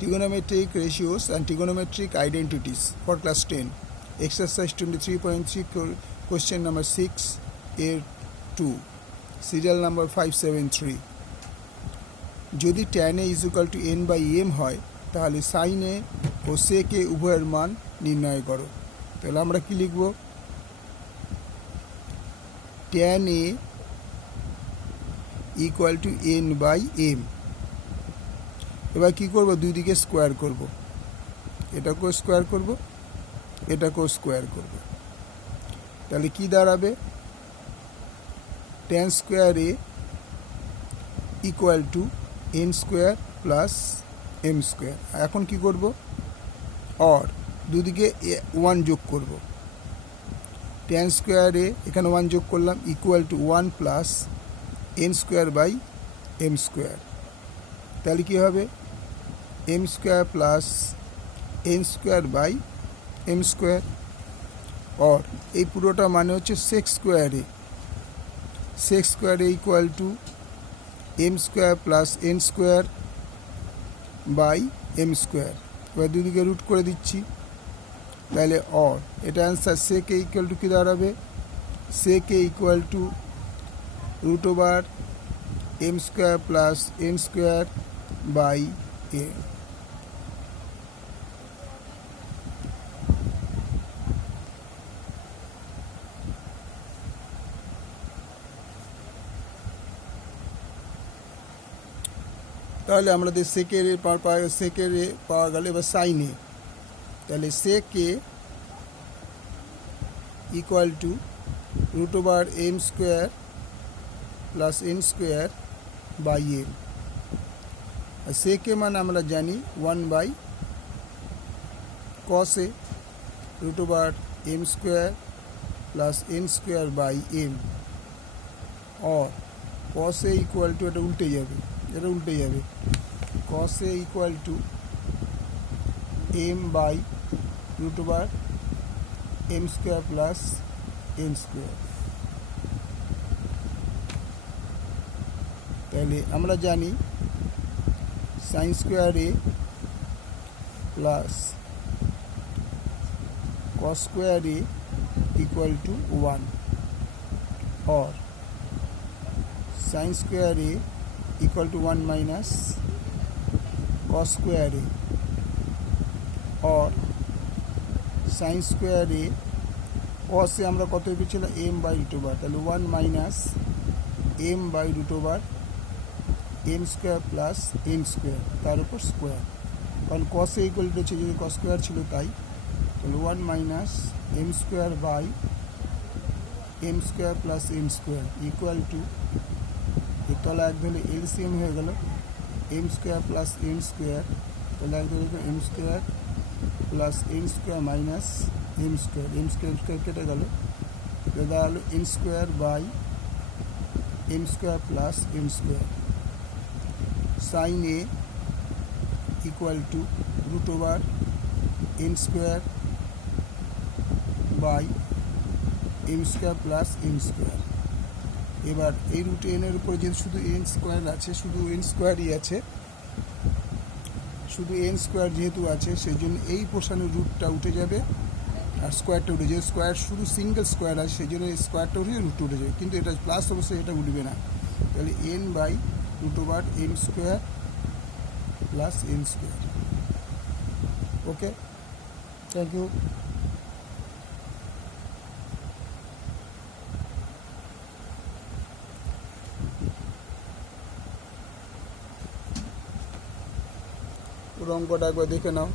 trigonometric ratios and trigonometric identities for class 10. Exercise 23.3, question number 6, A2, serial number 573. যদি tan a is equal to n by m হয় তাহলে sin a O sec a উভয়ের মান নির্ণয় করো। তাহলে আমরা কি লিখব? tan a equal to n by m। এবার কি করব? দুই দিকে স্কোয়ার করব, এটাকেও স্কোয়ার করব, এটাকেও স্কোয়ার করব। তাহলে কি দাঁড়াবে? tan square a equal two n square plus m square. এখন কি করব? অর দুদিকে 1 যোগ করব। tan স্কোয়ার a এখানে 1 যোগ করলাম equal to 1 plus n square by m square. তাহলে কি হবে? m square plus n square by m square. और এই পুরোটা মানে হচ্ছে sec square a। sec square a equal to m square plus n square by m square. এবার দুদিকে রুট করে দিচ্ছি। তাহলে और এটা answer sec a equal to কি দাঁড়াবে? sec a equal to root over m square plus n square by a। তাহলে আমাদের সেকের পাওয়া গেল। এবার সাইন এ, তাহলে sec A equal to root over M square plus N square by M. আর sec A মানে আমরা জানি 1 by cos A root over M square plus N square by M. और কস এ ইকুয়াল টু এটা উল্টে যাবে, এটা উল্টে যাবে। cos a equal to m by root over m square plus n square. তাহলে আমরা জানি sine square a plus cos square a equal to 1 और sine square a equal to 1 minus cos square a और sine square a cos से আমরা কত পেয়েছিল m by root over. তাহলে 1 minus m by root over m square plus n square তার উপর square. কারণ কস এ ইকুয়াল টু হচ্ছে যদি কস স্কোয়ার ছিল তাই। তাহলে 1 minus m square by m square plus n square equal to তলা এক ধরলে এলসিএম হয়ে গেল m square plus N square. তাহলে এক ধরে m square plus N square minus m square, m square square কেটে গেল। এটা হলো n square by m square plus m square. Sine a equal to root over n square by m square plus m square. এবার এই root এনের উপরে যেহেতু শুধু এন স্কোয়ার আছে, শুধু এন স্কোয়ারই আছে, শুধু এন স্কোয়ার যেহেতু আছে সেই জন্য এই পোর্শনের রুটটা উঠে যাবে আর স্কোয়ারটা উঠে যাবে। স্কোয়ার শুধু সিঙ্গেল স্কোয়ার আছে সেই জন্য স্কোয়ারটা উঠে রুট উঠে যাবে, কিন্তু এটা প্লাস অবশ্যই এটা উঠবে না। তাহলে n by root over n square plus N square. Okay, thank you. অঙ্কটা একবার দেখে নাও।